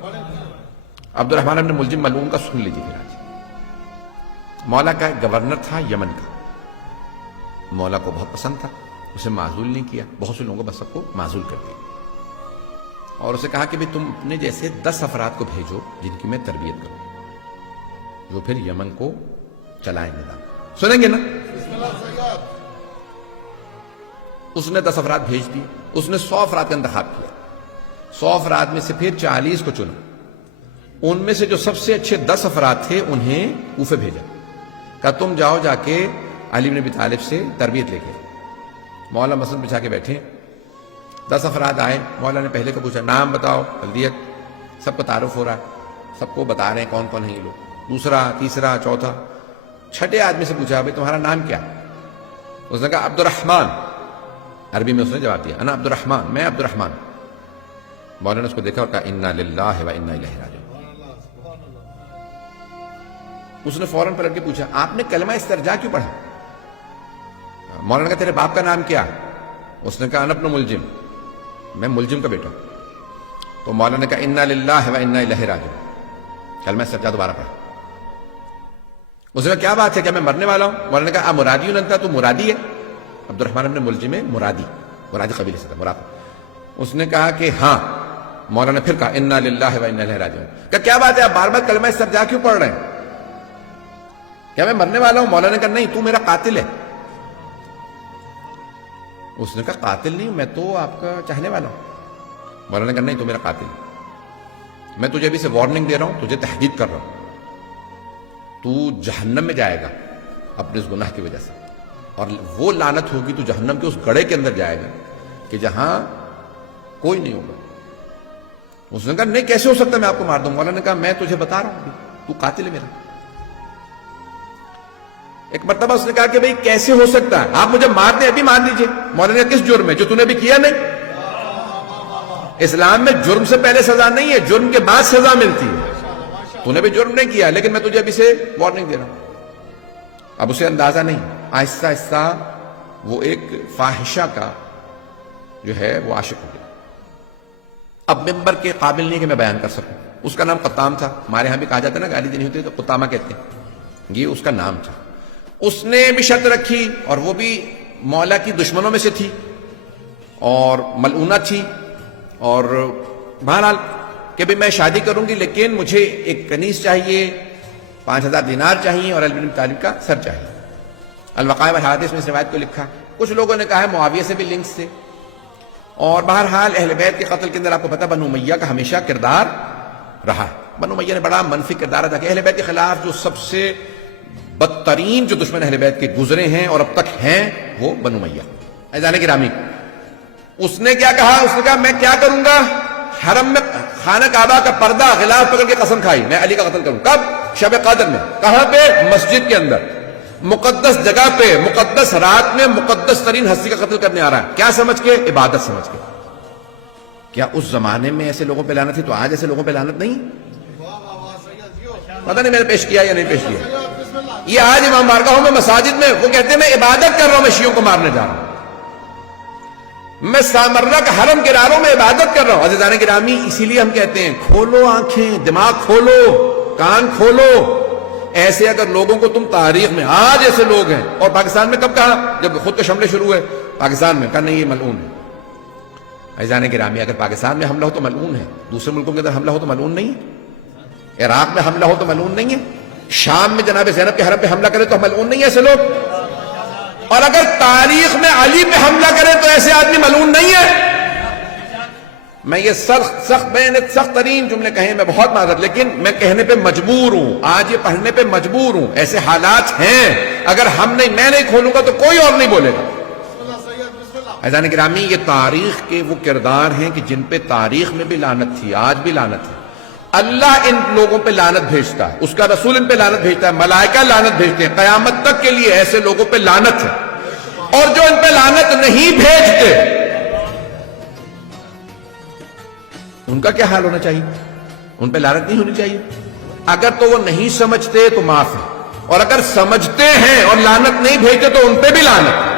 عبد الرحمن ابن ملجم ملعون کا سن لیجیے پھر آج. مولا کا گورنر تھا یمن کا. مولا کو بہت پسند تھا, اسے معزول نہیں کیا, بہت سے لوگوں کو بس سب کو معزول کر دیا, اور اسے کہا کہ بھی تم اپنے جیسے 10 افراد کو بھیجو جن کی میں تربیت کروں, جو پھر یمن کو چلائیں گے. سنیں گے نا؟ اس نے 10 افراد بھیج دیے. اس نے 100 افراد کا انتخاب کیا. 100 افراد میں سے پھر 40 کو چنا. ان میں سے جو سب سے اچھے 10 افراد تھے انہیں کوفے بھیجا. کہا تم جاؤ جا کے علی بن ابی طالب سے تربیت لے کے. مولا مسجد بچھا کے بیٹھے, 10 افراد آئے. مولا نے پہلے کو پوچھا نام بتاؤ, بلدیت, سب کو تعارف ہو رہا ہے, سب کو بتا رہے ہیں کون کون ہیں یہ لوگ. دوسرا, تیسرا, چوتھا, چھٹے آدمی سے پوچھا بھائی تمہارا نام کیا؟ اس نے کہا عبد الرحمن. عربی میں اس نے جواب دیا انا عبد الرحمن, میں عبد الرحمن. مولانا نے اس کو دیکھا اور کہا انا للہ و انا الیہ راجعون. اس نے فوراً پلٹ کے پوچھا آپ نے کلمہ استرجاع کیوں پڑھا؟ مولانا نے کہا تیرے باپ کا نام کیا؟ اس نے کہا انا ابن ملجم, میں ملجم کا بیٹا ہوں. تو مولانا نے کہا انا للہ و انا الیہ راجعون. کلمہ استرجاع دوبارہ پڑھا. اس نے کہا کیا بات ہے, کیا میں مرنے والا ہوں؟ مولانا نے کہا مرادی انت, تو مرادی ہے. عبد الرحمن ابن ملجم ہے, مرادی قبیلے سے تھا, مراد. اس نے کہا کہ ہاں. مولانا نے پھر کہا انا للہ و انا الیہ راجعون. کہا کیا بات ہے آپ بار بار کلمہ استرجاع کیوں پڑھ رہے ہیں, کیا میں مرنے والا ہوں؟ مولانا نے کہا نہیں, تو میرا قاتل ہے. اس نے کہا قاتل نہیں, میں تو آپ کا چاہنے والا ہوں. مولانا نے کہا نہیں, تو میرا قاتل ہے. میں تجھے ابھی سے وارننگ دے رہا ہوں, تجھے تحدید کر رہا ہوں, تو جہنم میں جائے گا اپنے اس گناہ کی وجہ سے, اور وہ لعنت ہوگی, تو جہنم کے اس گڑھے کے اندر جائے گا کہ جہاں کوئی نہیں ہوگا. اس نے کہا نہیں کیسے ہو سکتا, میں آپ کو مار دوں. مولانا نے کہا میں تجھے بتا رہا ہوں, تو قاتل ہے میرا. ایک مرتبہ اس نے کہا کہ بھئی کیسے ہو سکتا ہے, آپ مجھے مار دیں, ابھی مار دیجئے. مولانا نے کہا کس جرم میں, جو تو نے ابھی کیا نہیں. اسلام میں جرم سے پہلے سزا نہیں ہے, جرم کے بعد سزا ملتی ہے. تو نے بھی جرم نہیں کیا, لیکن میں تجھے ابھی سے وارننگ دے رہا ہوں. اب اسے اندازہ نہیں, آہستہ آہستہ وہ ایک فاحشہ کا جو ہے وہ عاشق ہو گیا. اب ممبر کے قابل نہیں کہ میں بیان کر سکوں. اس کا نام قطام تھا. ہمارے ہاں بھی کہا جاتا ہے نا, گالی دینی ہوتی ہے تو قطامہ کہتے ہیں, یہ اس کا نام تھا. اس نے بھی شرط رکھی, اور وہ بھی مولا کی دشمنوں میں سے تھی اور ملعونہ تھی, اور بہرحال کہ بھی میں شادی کروں گی لیکن مجھے ایک کنیز چاہیے, 5000 دینار چاہیے, اور علی بن ابی طالب کا سر چاہیے. الوقائع والحوادث میں اس روایت کو لکھا. کچھ لوگوں نے کہا ہے معاویہ سے بھی لنکس تھے. اور بہرحال اہل بیت کے قتل کے اندر آپ کو پتہ بنو امیہ کا ہمیشہ کردار رہا ہے. بنو امیہ نے بڑا منفی کردار ادا کیا. اہل بیت کے خلاف جو سب سے بدترین جو دشمن اہل بیت کے گزرے ہیں اور اب تک ہیں وہ بنو امیہ. عزیزان گرامی, اس نے کیا کہا, اس نے کہا میں کیا کروں گا, حرم میں خانہ کعبہ کا پردہ غلاف پکڑ کے قسم کھائی میں علی کا قتل کروں. کب؟ شب قدر میں. کہاں پہ؟ مسجد کے اندر, مقدس جگہ پہ, مقدس رات میں مقدس ترین ہستی کا قتل کرنے آ رہا ہے. کیا سمجھ کے؟ عبادت سمجھ کے. کیا اس زمانے میں ایسے لوگوں پہ لعنت تھی, تو آج ایسے لوگوں پہ لعنت نہیں؟ پتہ نہیں میں نے پیش کیا یا نہیں پیش کیا. یہ آج امام بارگاہوں میں مساجد میں وہ کہتے ہیں میں عبادت کر رہا ہوں, میں شیعوں کو مارنے جا رہا ہوں, میں سامرہ کا حرم گراروں میں عبادت کر رہا ہوں. عزیزان گرامی, اسی لیے ہم کہتے ہیں کھولو آنکھیں, دماغ کھولو, کان کھولو. ایسے اگر لوگوں کو تم تاریخ میں, آج ایسے لوگ ہیں, اور پاکستان میں کب کہا, جب خود کے حملے شروع ہوئے پاکستان میں, کہا نہیں یہ ملعون ہے. عزیزان گرامی, اگر پاکستان میں حملہ ہو تو ملعون ہے, دوسرے ملکوں کے اندر حملہ ہو تو ملعون نہیں ہے, عراق میں حملہ ہو تو ملعون نہیں ہے, شام میں جناب زینب کے حرم پہ حملہ کرے تو ملعون نہیں ہے ایسے لوگ, اور اگر تاریخ میں علی پہ حملہ کرے تو ایسے آدمی ملعون نہیں ہے. میں یہ سخت ترین جملے کہیں, میں بہت معذرت, لیکن میں کہنے پہ مجبور ہوں, آج یہ پڑھنے پہ مجبور ہوں. ایسے حالات ہیں, اگر ہم نہیں, میں نہیں کھولوں گا تو کوئی اور نہیں بولے گا. عزیزان گرامی, یہ تاریخ کے وہ کردار ہیں کہ جن پہ تاریخ میں بھی لعنت تھی, آج بھی لعنت ہے. اللہ ان لوگوں پہ لعنت بھیجتا ہے, اس کا رسول ان پہ لعنت بھیجتا ہے, ملائکہ لعنت بھیجتے ہیں, قیامت تک کے لیے ایسے لوگوں پہ لعنت ہے. اور جو ان پہ لعنت نہیں بھیجتے ان کا کیا حال ہونا چاہیے؟ ان پہ لعنت نہیں ہونی چاہیے. اگر تو وہ نہیں سمجھتے تو معاف ہے, اور اگر سمجھتے ہیں اور لعنت نہیں بھیجتے تو ان پہ بھی لعنت.